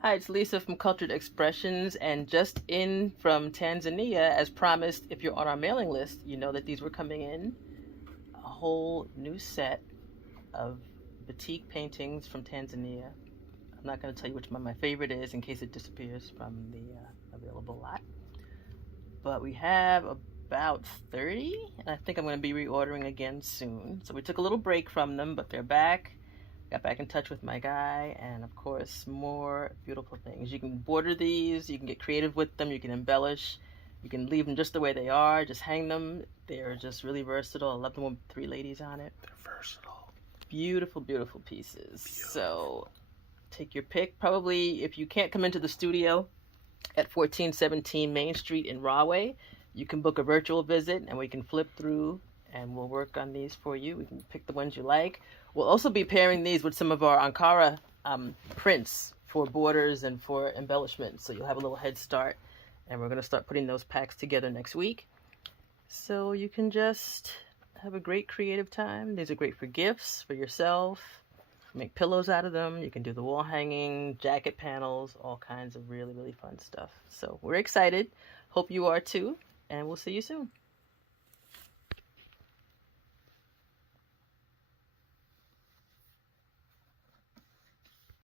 Hi, it's Lisa from Cultured Expressions, and just in from Tanzania, as promised. If you're on our mailing list, you know that these were coming in. A whole new set of batik paintings from Tanzania. I'm not going to tell you which one my favorite is in case it disappears from the available lot. But we have about 30, and I think I'm going to be reordering again soon. So we took a little break from them, but they're back. Got back in touch with my guy, and of course, more beautiful things. You can border these, you can get creative with them, you can embellish, you can leave them just the way they are, just hang them. They're just really versatile. I love them with three ladies on it. They're versatile. Beautiful, beautiful pieces. So take your pick. Probably if you can't come into the studio at 1417 Main Street in Rahway, you can book a virtual visit and we can flip through and we'll work on these for you. We can pick the ones you like. We'll also be pairing these with some of our ankara prints for borders and for embellishment. So you'll have a little head start. And we're going to start putting those packs together next week. So you can just have a great creative time. These are great for gifts, for yourself. Make pillows out of them. You can do the wall hanging, jacket panels, all kinds of really, really fun stuff. So we're excited. Hope you are too. And we'll see you soon.